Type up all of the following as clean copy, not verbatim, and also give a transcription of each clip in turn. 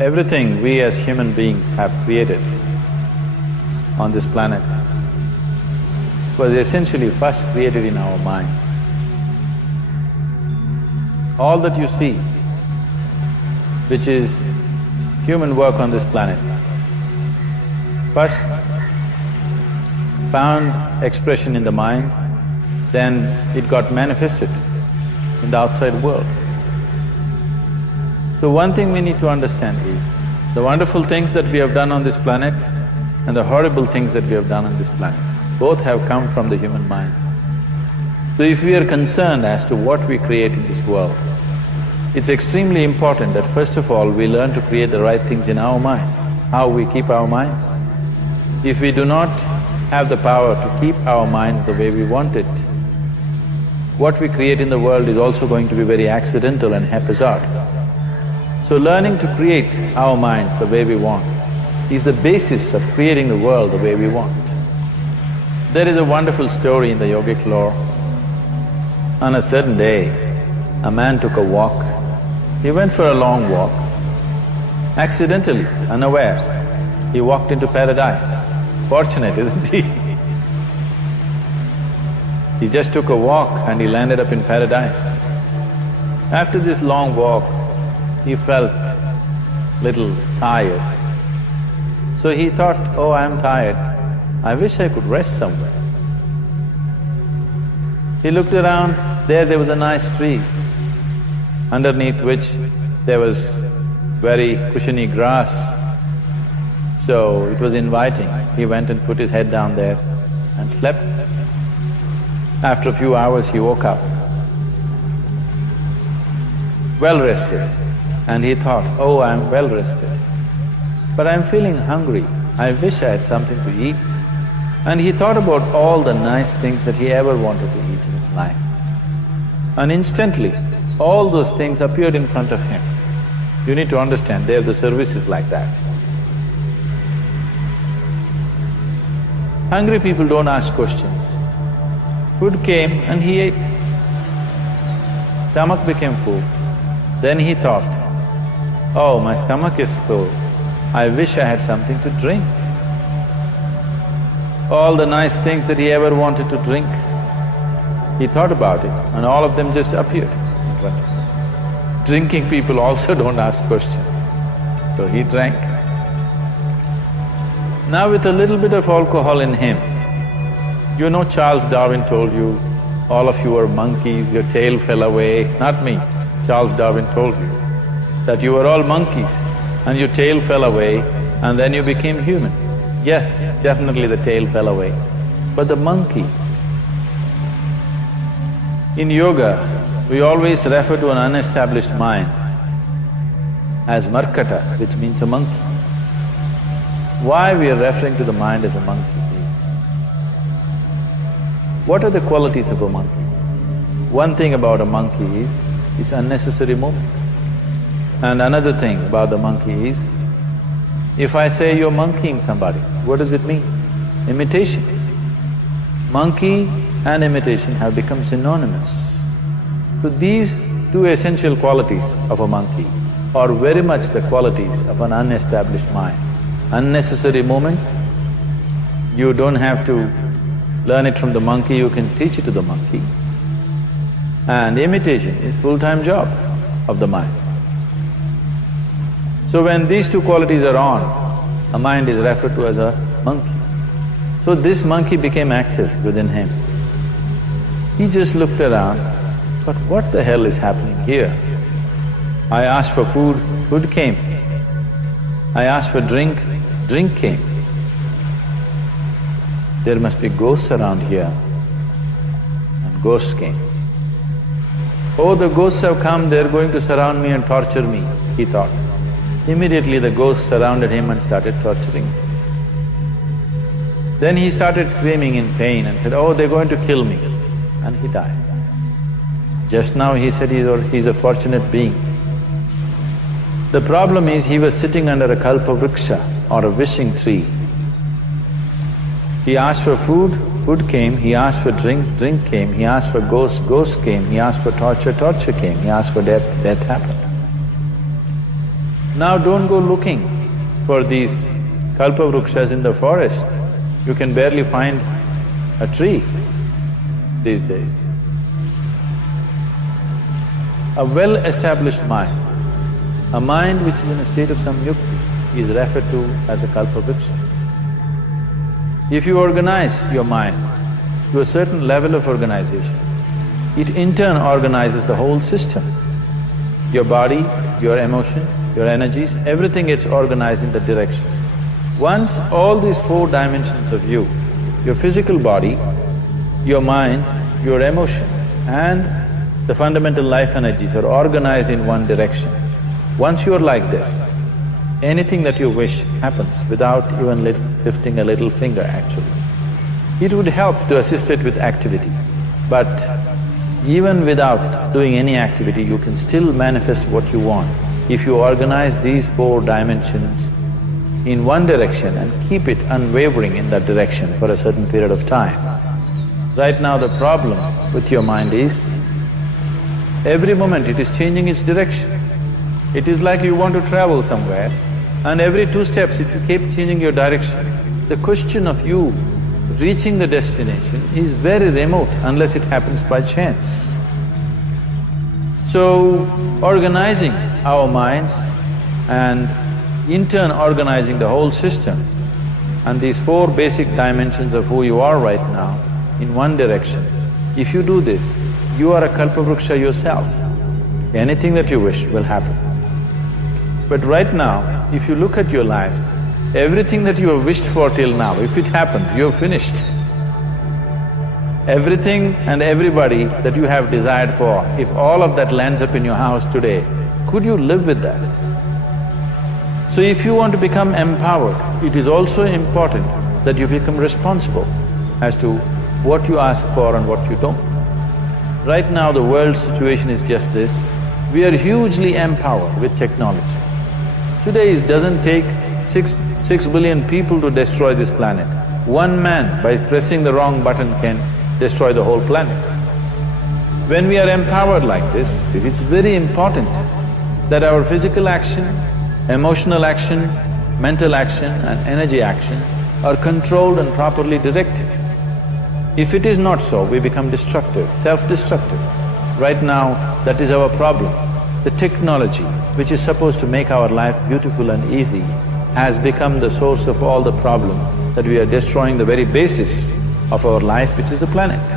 Everything we as human beings have created on this planet was essentially first created in our minds. All that you see, which is human work on this planet, first found expression in the mind, then it got manifested in the outside world. So one thing we need to understand is, the wonderful things that we have done on this planet and the horrible things that we have done on this planet, both have come from the human mind. So if we are concerned as to what we create in this world, it's extremely important that first of all we learn to create the right things in our mind, how we keep our minds. If we do not have the power to keep our minds the way we want it, what we create in the world is also going to be very accidental and haphazard. So learning to create our minds the way we want is the basis of creating the world the way we want. There is a wonderful story in the yogic lore. On a certain day, a man took a walk. He went for a long walk. Accidentally, unawares, he walked into paradise. Fortunate, isn't he? He just took a walk and he landed up in paradise. After this long walk, he felt little tired. So he thought, oh, I'm tired, I wish I could rest somewhere. He looked around, there was a nice tree, underneath which there was very cushiony grass. So it was inviting. He went and put his head down there and slept. After a few hours he woke up, well rested, and he thought, oh, I'm well rested, but I'm feeling hungry, I wish I had something to eat. And he thought about all the nice things that he ever wanted to eat in his life. And instantly, all those things appeared in front of him. You need to understand, the service is like that. Hungry people don't ask questions. Food came and he ate. Stomach became full. Then he thought, oh, my stomach is full, I wish I had something to drink. All the nice things that he ever wanted to drink, he thought about it and all of them just appeared in front of him. Drinking people also don't ask questions, so he drank. Now with a little bit of alcohol in him, you know Charles Darwin told you, all of you are monkeys, your tail fell away. Not me, Charles Darwin told you that you were all monkeys and your tail fell away and then you became human. Yes, definitely the tail fell away, but the monkey… In yoga, we always refer to an unestablished mind as markata, which means a monkey. Why we are referring to the mind as a monkey is, what are the qualities of a monkey? One thing about a monkey is, it's unnecessary movement. And another thing about the monkey is, if I say you're monkeying somebody, what does it mean? Imitation. Monkey and imitation have become synonymous. So these two essential qualities of a monkey are very much the qualities of an unestablished mind. Unnecessary movement, you don't have to learn it from the monkey, you can teach it to the monkey. And imitation is full-time job of the mind. So when these two qualities are on, a mind is referred to as a monkey. So this monkey became active within him. He just looked around, thought, what the hell is happening here? I asked for food, food came. I asked for drink, drink came. There must be ghosts around here, and ghosts came. Oh, the ghosts have come, they're going to surround me and torture me, he thought. Immediately the ghosts surrounded him and started torturing him. Then he started screaming in pain and said, oh, they're going to kill me, and he died. Just now he said he's a fortunate being. The problem is he was sitting under a kalpa vriksha or a wishing tree. He asked for food, food came. He asked for drink, drink came. He asked for ghost, ghost came. He asked for torture, torture came. He asked for death, death happened. Now don't go looking for these kalpavrukshas in the forest. You can barely find a tree these days. A well-established mind, a mind which is in a state of samyukti, is referred to as a kalpavruksha. If you organize your mind to a certain level of organization, it in turn organizes the whole system. Your body, your emotion, your energies, everything gets organized in that direction. Once all these four dimensions of you, your physical body, your mind, your emotion and the fundamental life energies are organized in one direction. Once you're like this, anything that you wish happens without even lifting a little finger actually. It would help to assist it with activity, but even without doing any activity, you can still manifest what you want if you organize these four dimensions in one direction and keep it unwavering in that direction for a certain period of time. Right now the problem with your mind is, every moment it is changing its direction. It is like you want to travel somewhere and every 2 steps if you keep changing your direction, the question of you reaching the destination is very remote unless it happens by chance. So, organizing our minds and in turn organizing the whole system and these 4 basic dimensions of who you are right now in one direction, if you do this, you are a kalpavruksha yourself. Anything that you wish will happen. But right now, if you look at your lives, everything that you have wished for till now, if it happened, you have finished. Everything and everybody that you have desired for, if all of that lands up in your house today, could you live with that? So if you want to become empowered, it is also important that you become responsible as to what you ask for and what you don't. Right now the world's situation is just this, we are hugely empowered with technology. Today it doesn't take six billion people to destroy this planet. One man by pressing the wrong button can destroy the whole planet. When we are empowered like this, it's very important that our physical action, emotional action, mental action and energy action are controlled and properly directed. If it is not so, we become destructive, self-destructive. Right now, that is our problem. The technology, which is supposed to make our life beautiful and easy, has become the source of all the problem that we are destroying the very basis of our life, which is the planet.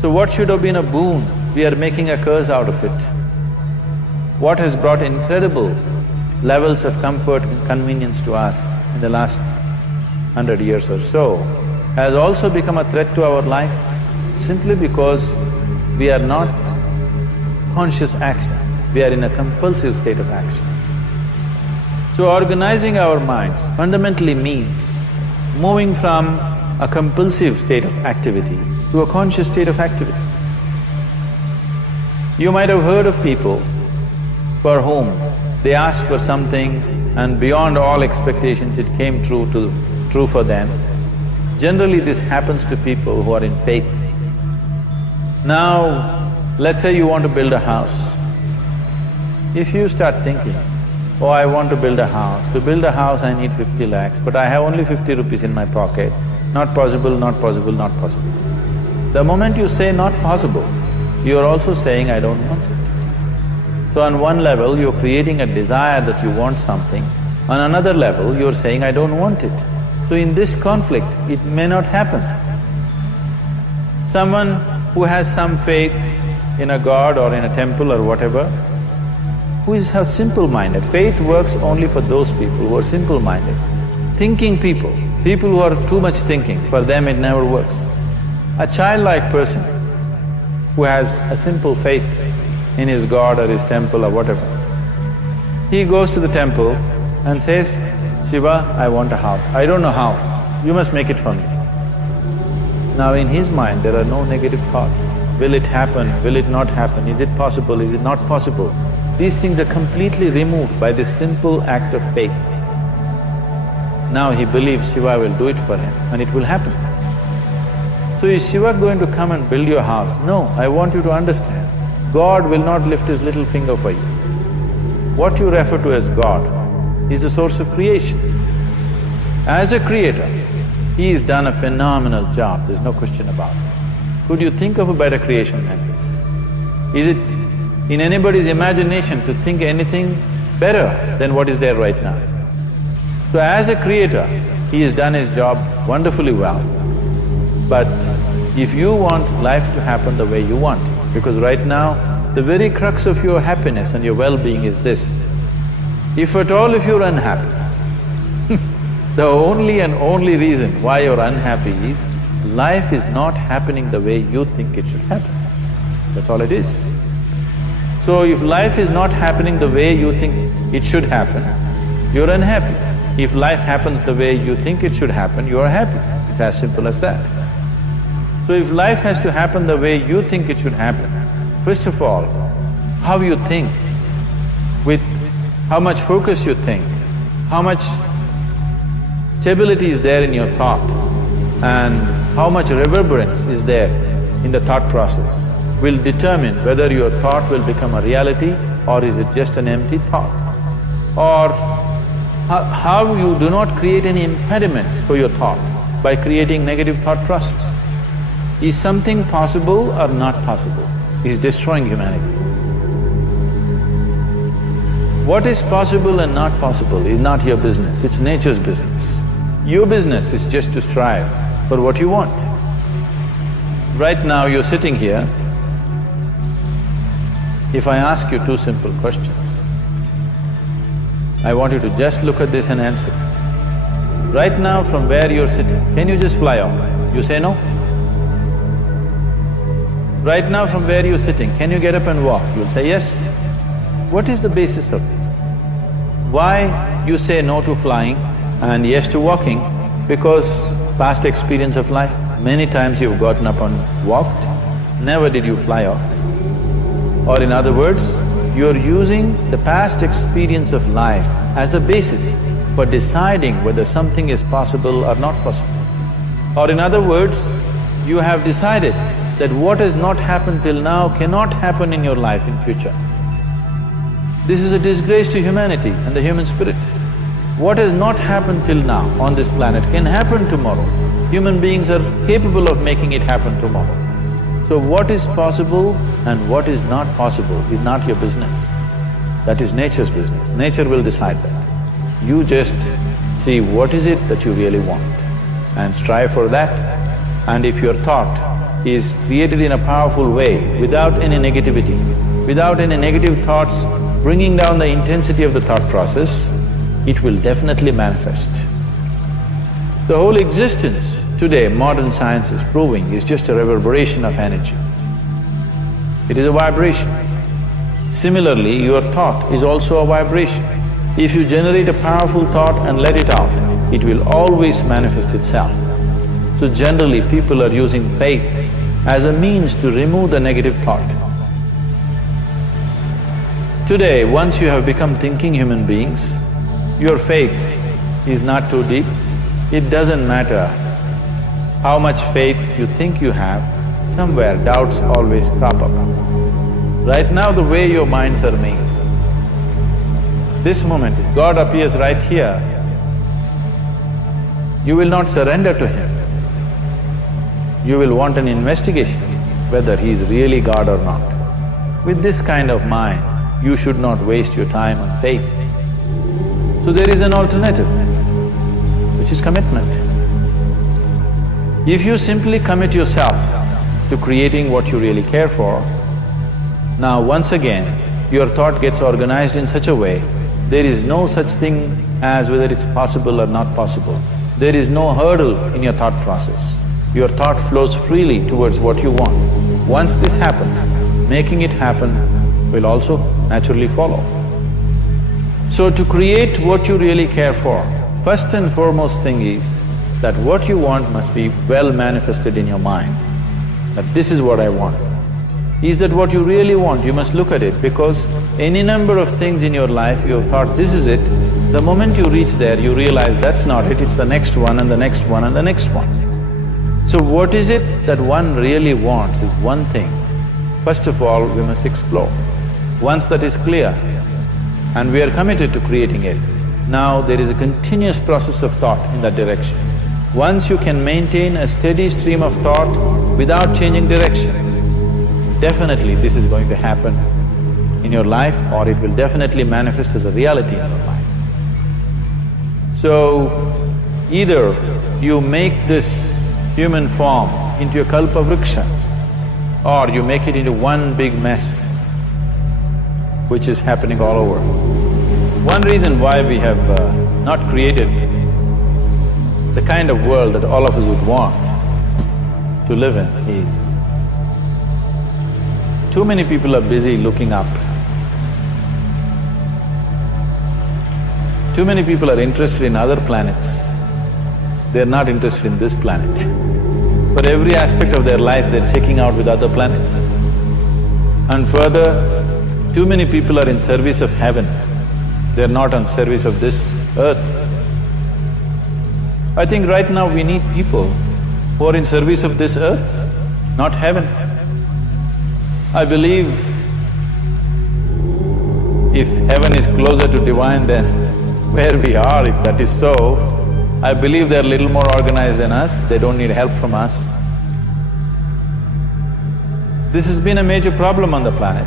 So what should have been a boon, we are making a curse out of it. What has brought incredible levels of comfort and convenience to us in the last 100 years or so has also become a threat to our life simply because we are not conscious action, we are in a compulsive state of action. So organizing our minds fundamentally means moving from a compulsive state of activity to a conscious state of activity. You might have heard of people for whom they asked for something and beyond all expectations it came true for them. Generally this happens to people who are in faith. Now, let's say you want to build a house. If you start thinking, oh, I want to build a house. To build a house I need 50 lakhs, but I have only 50 rupees in my pocket. Not possible, not possible, not possible. The moment you say not possible, you are also saying I don't want it. So on one level, you're creating a desire that you want something, on another level, you're saying I don't want it. So in this conflict, it may not happen. Someone who has some faith in a god or in a temple or whatever, who is simple-minded. Faith works only for those people who are simple-minded. Thinking people who are too much thinking, for them it never works. A childlike person who has a simple faith in his god or his temple or whatever, he goes to the temple and says, Shiva, I want a house. I don't know how, you must make it for me. Now in his mind there are no negative thoughts. Will it happen? Will it not happen? Is it possible? Is it not possible? These things are completely removed by this simple act of faith. Now he believes Shiva will do it for him and it will happen. So is Shiva going to come and build your house? No, I want you to understand, God will not lift his little finger for you. what you refer to as God is the source of creation. As a creator, He has done a phenomenal job, there's no question about it. Could you think of a better creation than this? Is it in anybody's imagination to think anything better than what is there right now? So as a creator, He has done His job wonderfully well. But if you want life to happen the way you want it, because right now, the very crux of your happiness and your well-being is this: if at all if you're unhappy, the only and only reason why you're unhappy is life is not happening the way you think it should happen. That's all it is. So if life is not happening the way you think it should happen, you're unhappy. If life happens the way you think it should happen, you are happy. It's as simple as that. So if life has to happen the way you think it should happen, first of all, how you think, with how much focus you think, how much stability is there in your thought, and how much reverberance is there in the thought process will determine whether your thought will become a reality or is it just an empty thought. Or how you do not create any impediments for your thought by creating negative thought process. Is something possible or not possible? Is destroying humanity. What is possible and not possible is not your business, it's nature's business. Your business is just to strive for what you want. Right now you're sitting here, if I ask you two simple questions, I want you to just look at this and answer this. Right now from where you're sitting, can you just fly off? You say no? Right now from where you're sitting, can you get up and walk? You'll say yes. What is the basis of this? Why you say no to flying and yes to walking? Because past experience of life, many times you've gotten up and walked, never did you fly off. Or in other words, you're using the past experience of life as a basis for deciding whether something is possible or not possible. Or in other words, you have decided that what has not happened till now cannot happen in your life in future. This is a disgrace to humanity and the human spirit. What has not happened till now on this planet can happen tomorrow. Human beings are capable of making it happen tomorrow. So what is possible and what is not possible is not your business. That is nature's business. Nature will decide that. You just see what is it that you really want and strive for that. And if your thought is created in a powerful way, without any negativity, without any negative thoughts bringing down the intensity of the thought process, it will definitely manifest. The whole existence today, modern science is proving, is just a reverberation of energy. It is a vibration. Similarly, your thought is also a vibration. If you generate a powerful thought and let it out, it will always manifest itself. So generally, people are using faith as a means to remove the negative thought. Today, once you have become thinking human beings, your faith is not too deep. It doesn't matter how much faith you think you have, somewhere doubts always crop up. Right now, the way your minds are made, this moment, if God appears right here, you will not surrender to Him. You will want an investigation whether He is really God or not. With this kind of mind, you should not waste your time on faith. So there is an alternative, which is commitment. If you simply commit yourself to creating what you really care for, now once again, your thought gets organized in such a way, there is no such thing as whether it's possible or not possible. There is no hurdle in your thought process. Your thought flows freely towards what you want. Once this happens, making it happen will also naturally follow. So to create what you really care for, first and foremost thing is that what you want must be well manifested in your mind, that this is what I want. Is that what you really want? You must look at it, because any number of things in your life you have thought, this is it, the moment you reach there, you realize that's not it, it's the next one and the next one and the next one. So what is it that one really wants is one thing. First of all, we must explore. Once that is clear, and we are committed to creating it. Now there is a continuous process of thought in that direction. Once you can maintain a steady stream of thought without changing direction, definitely this is going to happen in your life, or it will definitely manifest as a reality in your life. So, either you make this human form into a kalpavriksha, or you make it into one big mess, which is happening all over. One reason why we have not created the kind of world that all of us would want to live in is, too many people are busy looking up. Too many people are interested in other planets. They're not interested in this planet. For every aspect of their life, they're checking out with other planets. And further, too many people are in service of heaven. They're not on service of this earth. I think right now we need people who are in service of this earth, not heaven. I believe if heaven is closer to divine than where we are, if that is so, I believe they're a little more organized than us, they don't need help from us. This has been a major problem on the planet.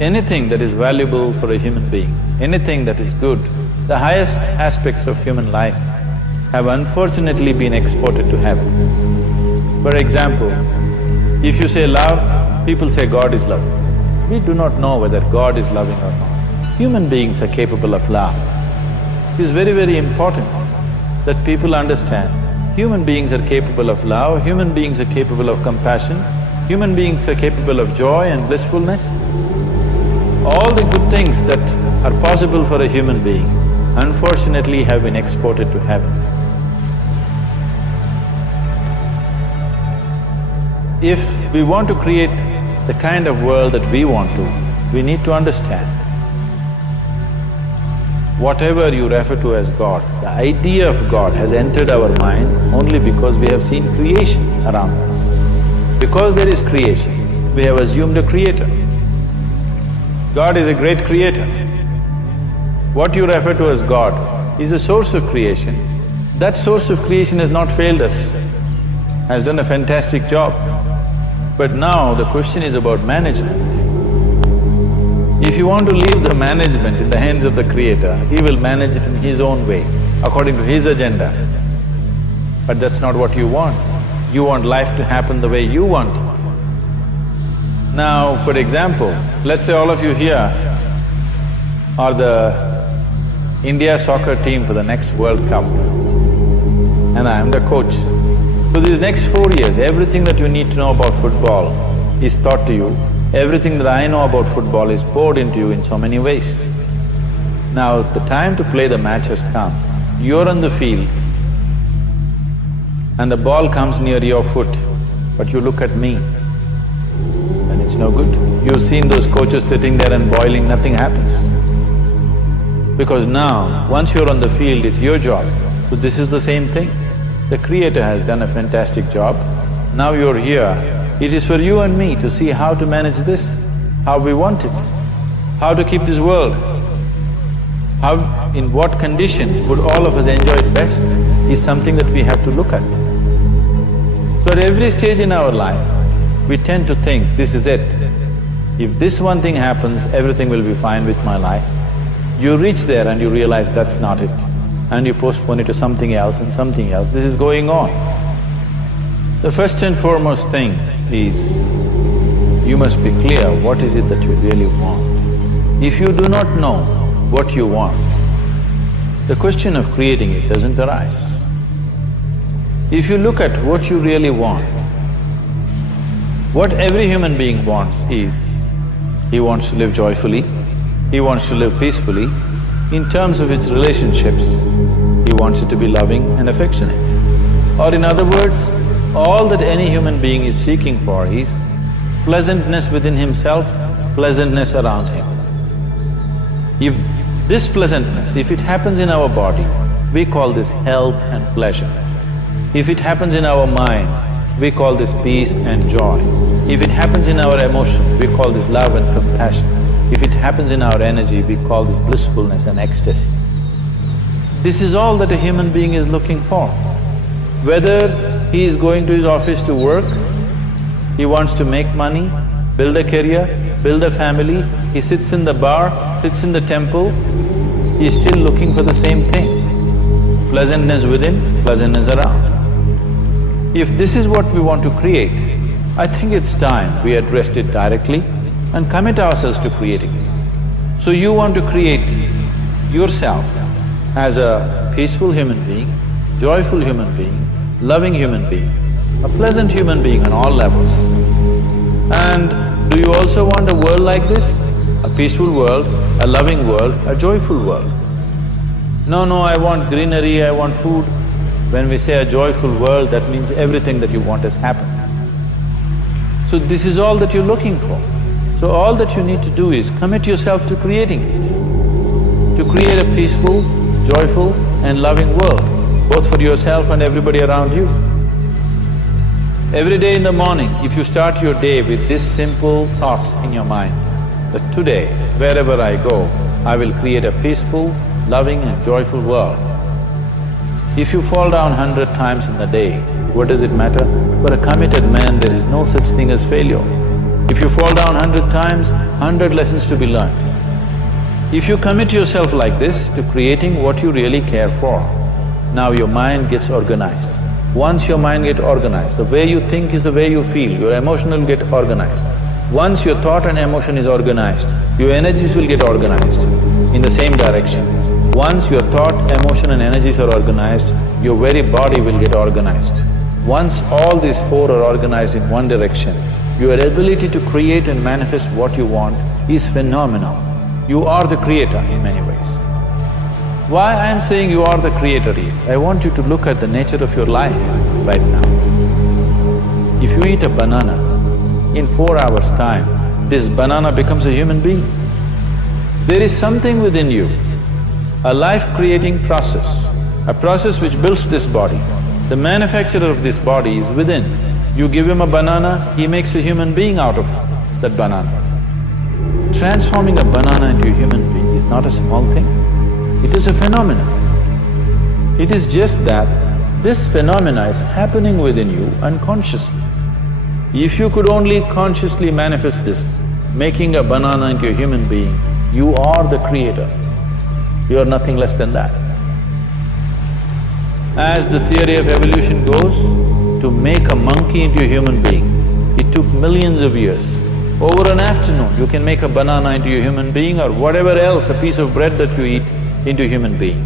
Anything that is valuable for a human being, anything that is good, the highest aspects of human life have unfortunately been exported to heaven. For example, if you say love, people say God is love. We do not know whether God is loving or not. Human beings are capable of love. It is very, very important that people understand human beings are capable of love, human beings are capable of compassion, human beings are capable of joy and blissfulness. All the good things that are possible for a human being, unfortunately have been exported to heaven. If we want to create the kind of world that we want to, we need to understand whatever you refer to as God, the idea of God has entered our mind only because we have seen creation around us. Because there is creation, we have assumed a creator. God is a great creator. What you refer to as God is the source of creation. That source of creation has not failed us, has done a fantastic job. But now the question is about management. If you want to leave the management in the hands of the Creator, He will manage it in His own way, according to His agenda. But that's not what you want. You want life to happen the way you want it. Now, for example, let's say all of you here are the India soccer team for the next World Cup, and I am the coach. So these next 4 years, everything that you need to know about football is taught to you. Everything that I know about football is poured into you in so many ways. Now, the time to play the match has come. You're on the field and the ball comes near your foot, but you look at me and it's no good. You've seen those coaches sitting there and boiling, nothing happens. Because now, once you're on the field, it's your job. So this is the same thing. The Creator has done a fantastic job. Now you're here. It is for you and me to see how to manage this, how we want it, how to keep this world, how… in what condition would all of us enjoy it best is something that we have to look at. So at every stage in our life, we tend to think, this is it. If this one thing happens, everything will be fine with my life. You reach there and you realize that's not it, and you postpone it to something else and something else. This is going on. The first and foremost thing is, you must be clear what is it that you really want. If you do not know what you want, the question of creating it doesn't arise. If you look at what you really want, what every human being wants is, he wants to live joyfully, he wants to live peacefully. In terms of its relationships, he wants it to be loving and affectionate. Or in other words, all that any human being is seeking for is pleasantness within himself, pleasantness around him. If this pleasantness, if it happens in our body, we call this health and pleasure. If it happens in our mind, we call this peace and joy. If it happens in our emotion, we call this love and compassion. if it happens in our energy, we call this blissfulness and ecstasy. This is all that a human being is looking for. Whether he is going to his office to work, he wants to make money, build a career, build a family, he sits in the bar, sits in the temple, he is still looking for the same thing. Pleasantness within, pleasantness around. If this is what we want to create, I think it's time we addressed it directly and commit ourselves to creating it. So you want to create yourself as a peaceful human being, joyful human being, loving human being, a pleasant human being on all levels. And do you also want a world like this? A peaceful world, a loving world, a joyful world? No, I want greenery, I want food. When we say a joyful world, that means everything that you want has happened. So this is all that you're looking for. So all that you need to do is commit yourself to creating it, to create a peaceful, joyful and loving world, both for yourself and everybody around you. Every day in the morning, if you start your day with this simple thought in your mind, that today, wherever I go, I will create a peaceful, loving and joyful world. If you fall down 100 times in the day, what does it matter? For a committed man, there is no such thing as failure. If you fall down 100 times, 100 lessons to be learned. If you commit yourself like this to creating what you really care for, now your mind gets organized. Once your mind gets organized, the way you think is the way you feel, your emotion will get organized. Once your thought and emotion is organized, your energies will get organized in the same direction. Once your thought, emotion and energies are organized, your very body will get organized. Once all these four are organized in one direction, your ability to create and manifest what you want is phenomenal. You are the creator in many ways. Why I am saying you are the creator is, I want you to look at the nature of your life right now. If you eat a banana, in 4 hours' time, this banana becomes a human being. There is something within you, a life-creating process, a process which builds this body. The manufacturer of this body is within. You give him a banana, he makes a human being out of that banana. Transforming a banana into a human being is not a small thing. It is a phenomenon. It is just that this phenomena is happening within you unconsciously. If you could only consciously manifest this, making a banana into a human being, you are the creator. You are nothing less than that. As the theory of evolution goes, to make a monkey into a human being, it took millions of years. Over an afternoon, you can make a banana into a human being or whatever else, a piece of bread that you eat, into a human being.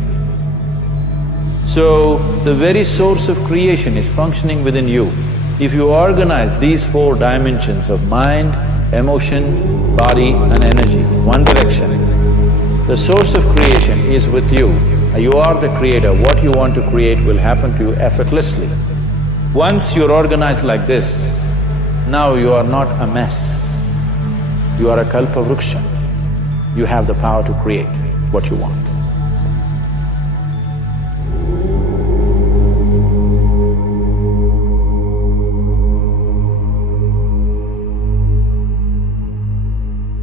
So, the very source of creation is functioning within you. If you organize these four dimensions of mind, emotion, body and energy in one direction, the source of creation is with you. You are the creator. What you want to create will happen to you effortlessly. Once you're organized like this, now you are not a mess. You are a kalpa vriksha. You have the power to create what you want.